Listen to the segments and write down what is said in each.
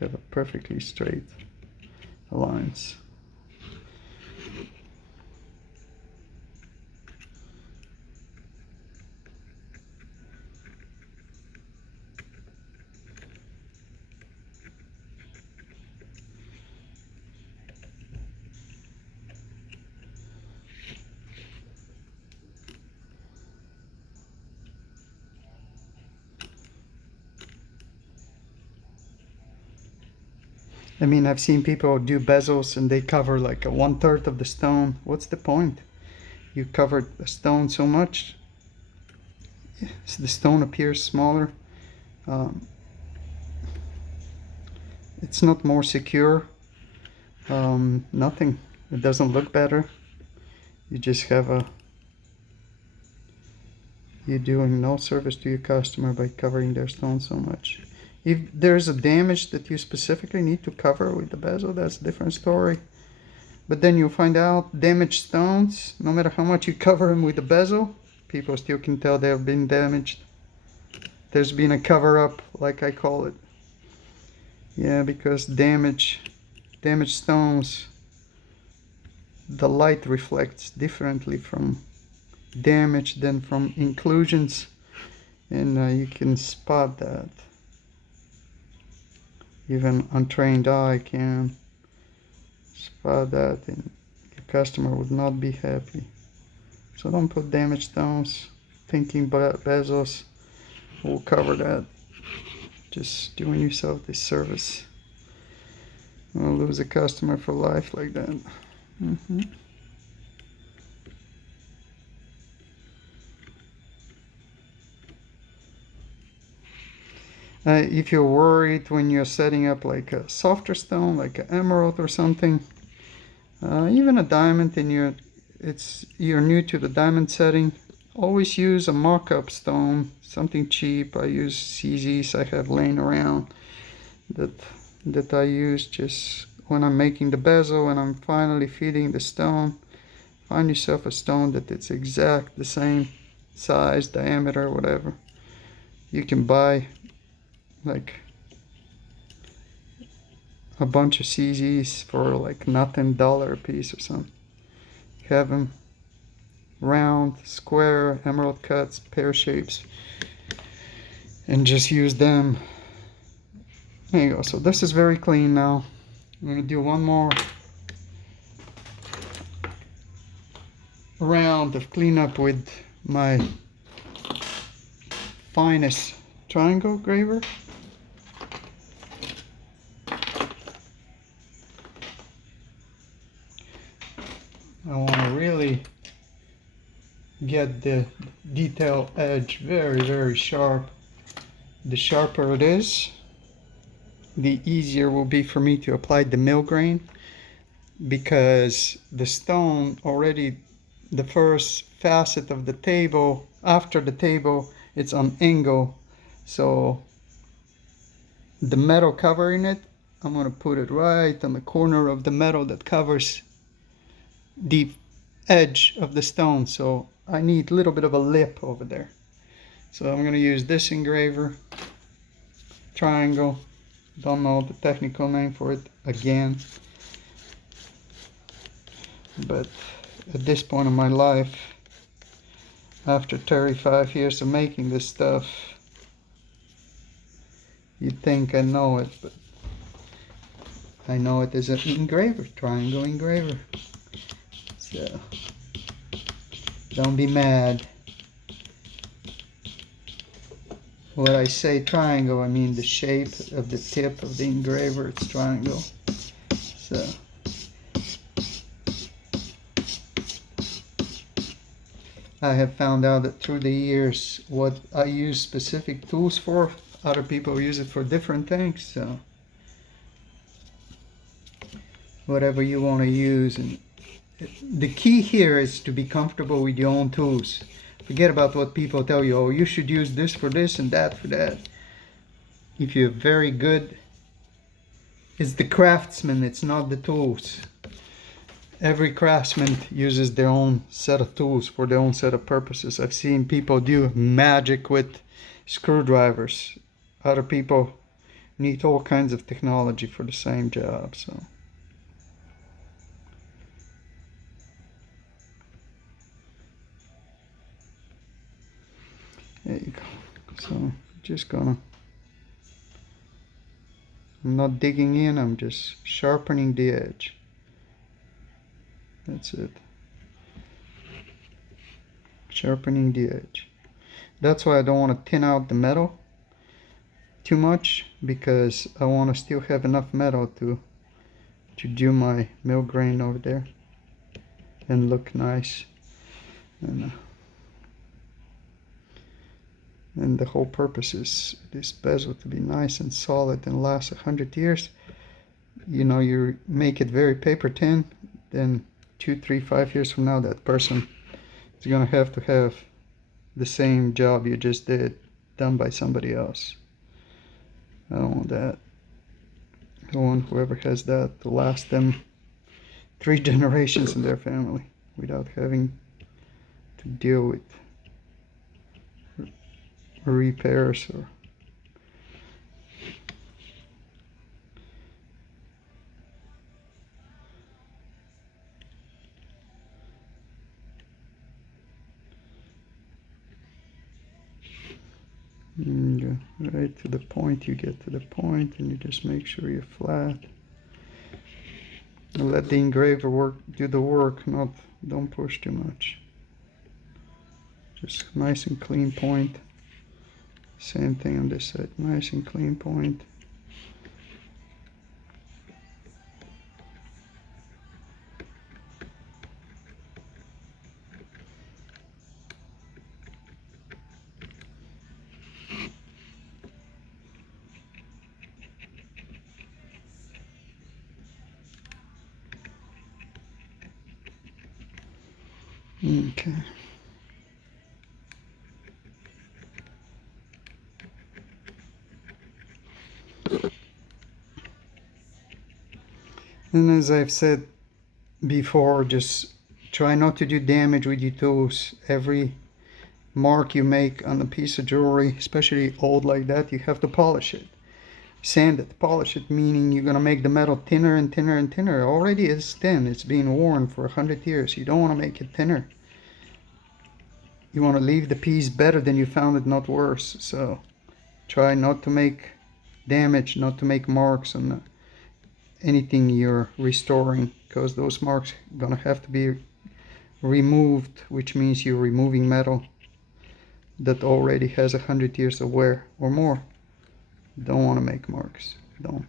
have a perfectly straight lines. I mean, I've seen people do bezels and they cover like a 1/3 of the stone. What's the point? You covered the stone so much, so the stone appears smaller. Um, it's not more secure. Nothing. It doesn't look better. You just have a. You're doing no service to your customer by covering their stone so much. If there's a damage that you specifically need to cover with the bezel, that's a different story. But then you'll find out damaged stones, no matter how much you cover them with the bezel, people still can tell they have been damaged. There's been a cover-up, like I call it. Yeah, because damaged stones, the light reflects differently from damage than from inclusions, and you can spot that. Even untrained eye can spot that, and your customer would not be happy. So don't put damaged stones thinking bezels will cover that. Just doing yourself this service. You'll lose a customer for life like that. If you're worried when you're setting up like a softer stone, like an emerald or something, even a diamond, and you're new to the diamond setting, always use a mock-up stone, something cheap. I use CZs I have laying around that I use just when I'm making the bezel, when I'm finally feeding the stone. Find yourself a stone that it's exact the same size, diameter, whatever. You can buy like a bunch of CZs for like nothing, $1 a piece or something. Have them round, square, emerald cuts, pear shapes, and just use them. There you go. So this is very clean now. I'm going to do one more round of cleanup with my finest triangle graver. I want to really get the detail edge very, very sharp. The sharper it is, the easier will be for me to apply the mill grain, because the stone already, the first facet of the table, after the table, it's on angle. So the metal covering it, I'm going to put it right on the corner of the metal that covers the edge of the stone. So I need a little bit of a lip over there. So I'm going to use this engraver, triangle. Don't know the technical name for it again. But at this point in my life, after 35 years of making this stuff, you'd think I know it, but I know it as an engraver, triangle engraver. So don't be mad. When I say triangle, I mean the shape of the tip of the engraver, it's triangle. So I have found out that through the years, what I use specific tools for, other people use it for different things. So whatever you want to use, and the key here is to be comfortable with your own tools. Forget about what people tell you. Oh, you should use this for this and that for that. If you're very good, it's the craftsman, it's not the tools. Every craftsman uses their own set of tools for their own set of purposes. I've seen people do magic with screwdrivers. Other people need all kinds of technology for the same job. So there you go. So just gonna, I'm not digging in, I'm just sharpening the edge. That's it. Sharpening the edge. That's why I don't want to thin out the metal too much, because I want to still have enough metal to do my mill grain over there and look nice. And the whole purpose is this bezel to be nice and solid and last 100 years. You know, you make it very paper thin, then 2, 3, 5 years from now, that person is gonna have to have the same job you just did done by somebody else. I don't want that. I want whoever has that to last them 3 generations in their family without having to deal with repairs or right to the point. You get to the point and you just make sure you're flat and let the engraver do the work, don't push too much. Just nice and clean point. Same thing on this side, nice and clean point. Okay. And as I've said before, just try not to do damage with your tools. Every mark you make on a piece of jewelry, especially old like that, you have to polish it. Sand it, polish it, meaning you're gonna make the metal thinner and thinner and thinner. It already is thin, it's been worn for 100 years. You don't want to make it thinner. You want to leave the piece better than you found it, not worse. So try not to make damage, not to make marks on anything you're restoring, because those marks are gonna have to be removed, which means you're removing metal that already has 100 years of wear or more. Don't want to make marks. Don't.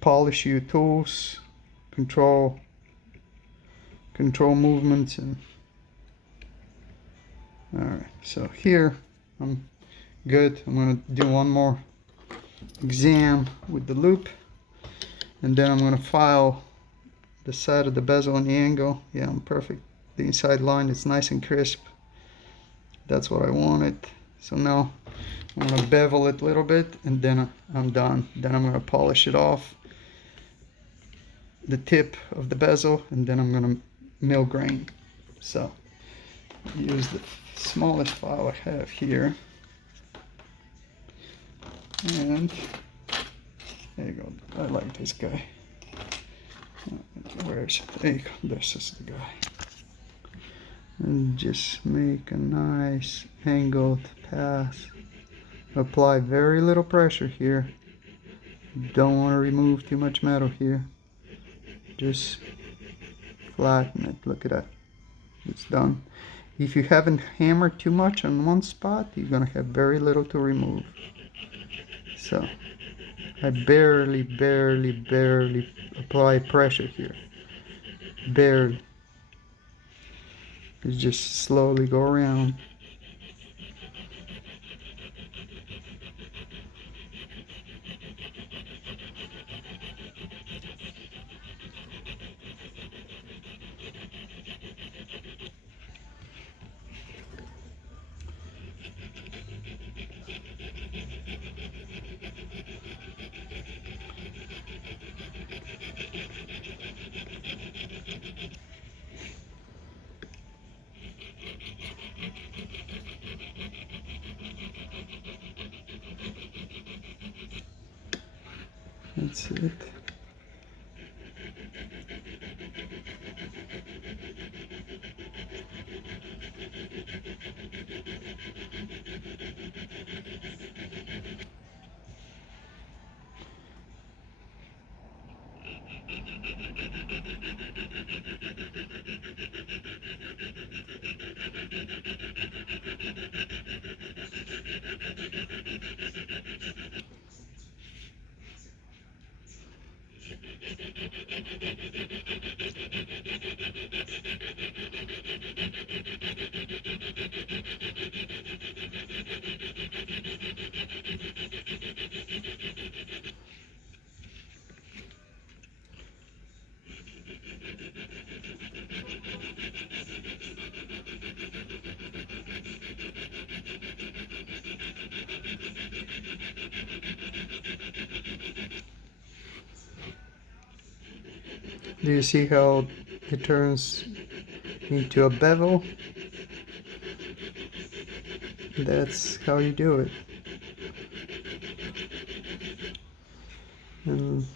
Polish your tools, control movements, and all right. So here I'm good. I'm gonna do one more exam with the loop, and then I'm gonna file the side of the bezel and the angle. Yeah, I'm perfect. The inside line is nice and crisp. That's what I wanted. So now I'm gonna bevel it a little bit, and then I'm done. Then I'm gonna polish it off the tip of the bezel, and then I'm gonna mill grain. So use the smallest file I have here, and there you go. I like this guy. Where is it? There you go. This is the guy. And just make a nice angled pass. Apply very little pressure here. Don't want to remove too much metal here. Just flatten it. Look at that. It's done. If you haven't hammered too much on one spot, you're gonna have very little to remove. So I barely apply pressure here. Barely. You just slowly go around. That's it. Do you see how it turns into a bevel? That's how you do it. And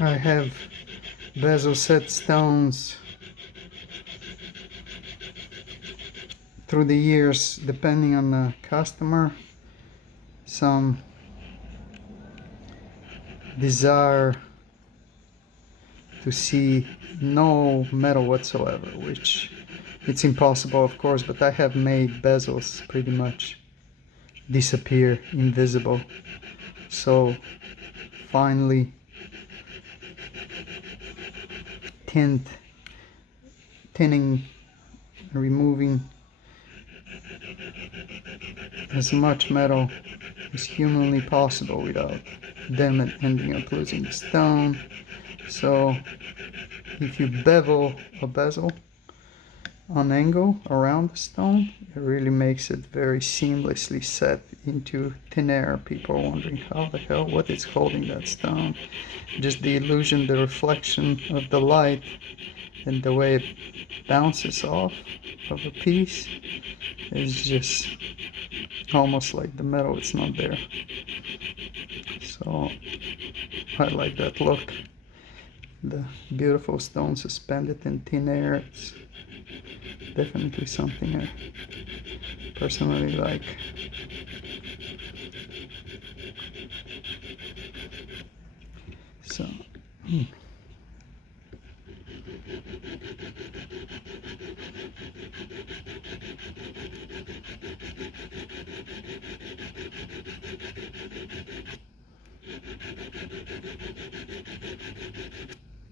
I have bezel set stones through the years, depending on the customer. Some desire to see no metal whatsoever, which it's impossible, of course, but I have made bezels pretty much disappear, invisible. So finally tinning, removing as much metal as humanly possible without them ending up losing the stone. So if you bevel a bezel on angle around the stone, it really makes it very seamlessly set into thin air. People are wondering how the hell, what is holding that stone? Just the illusion, the reflection of the light and the way it bounces off of a piece is just almost like the metal is not there. So I like that look. The beautiful stone suspended in thin air. It's definitely something I personally like. So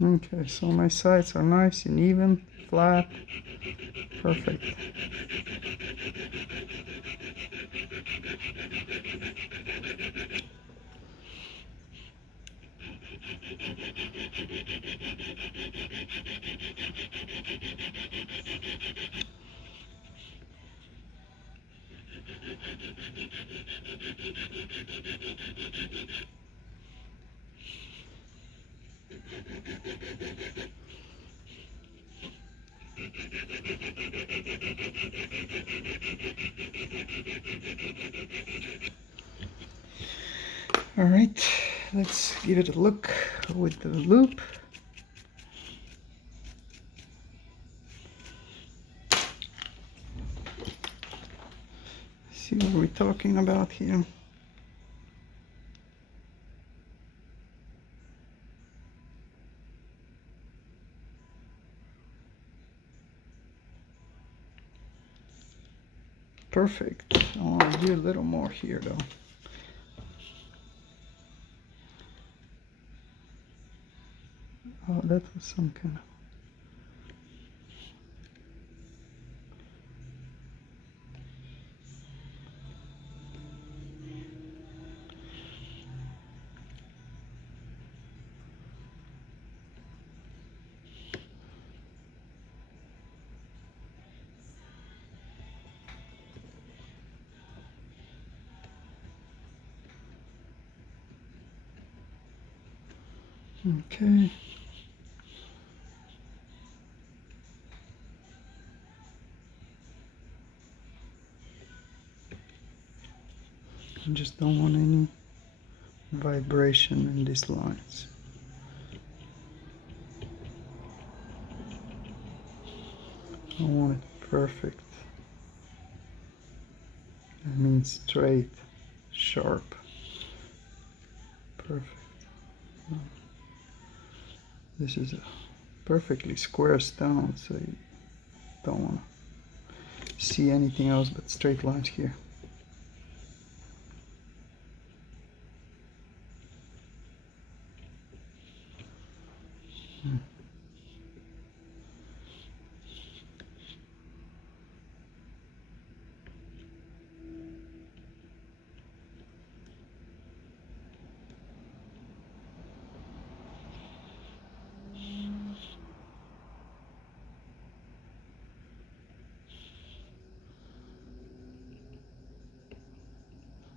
okay, so my sides are nice and even, flat, perfect. All right, let's give it a look with the loop. See what we're talking about here. Perfect. I want to do a little more here though. Oh, that was some kind of... Okay. I just don't want any vibration in these lines. I want it perfect. That means straight, sharp, perfect. This is a perfectly square stone, so you don't want to see anything else but straight lines here.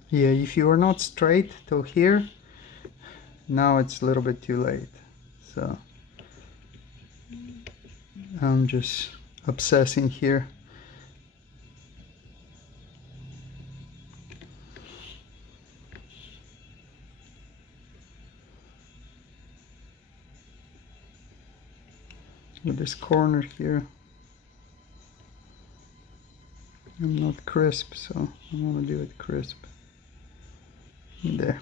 Yeah, if you are not straight till here, now it's a little bit too late. So I'm just obsessing here. With this corner here, I'm not crisp, so I want to do it crisp. There.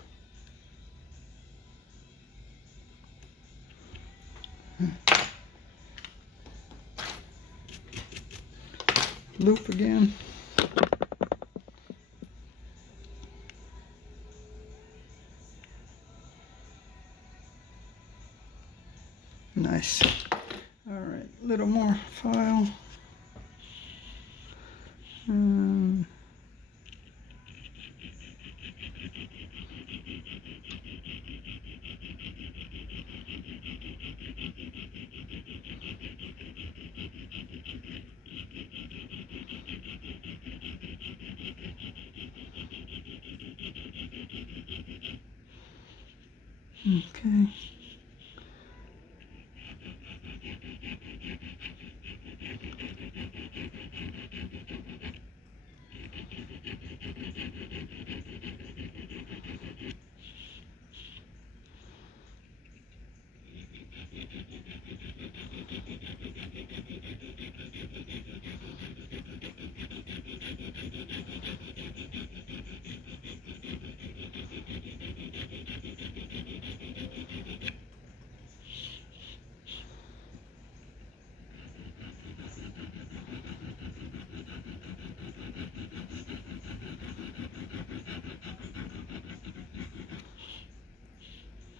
Loop again. Nice. All right, a little more file. Okay.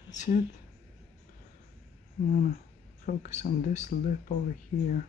That's it. I'm gonna focus on this lip over here.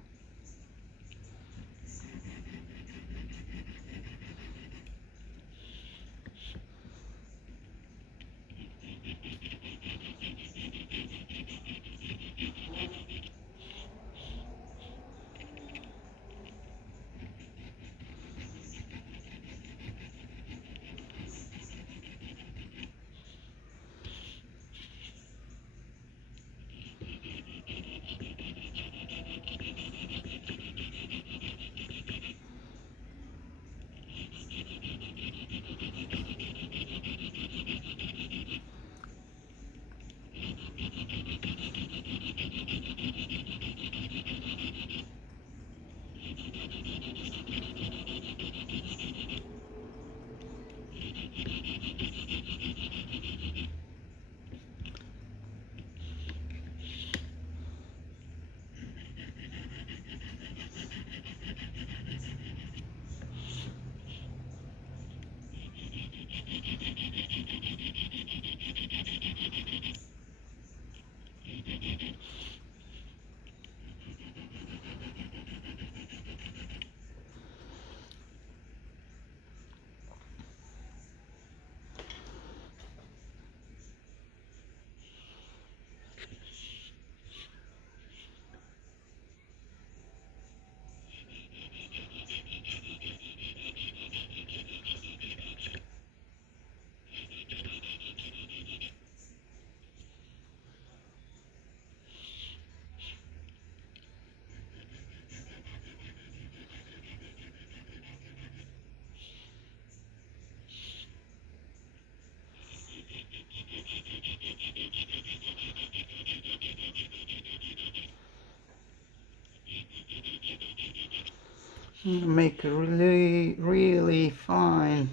Make a really fine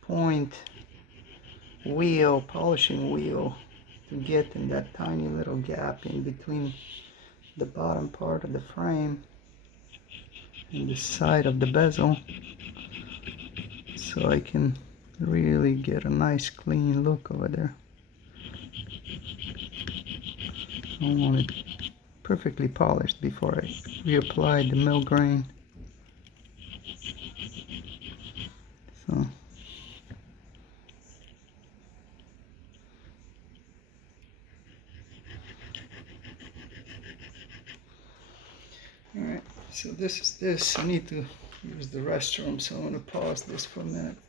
point wheel, polishing wheel, to get in that tiny little gap in between the bottom part of the frame and the side of the bezel, so I can really get a nice clean look over there. I want it perfectly polished before I reapply the mill grain. So alright, so this is this. I need to use the restroom, so I'm going to pause this for a minute.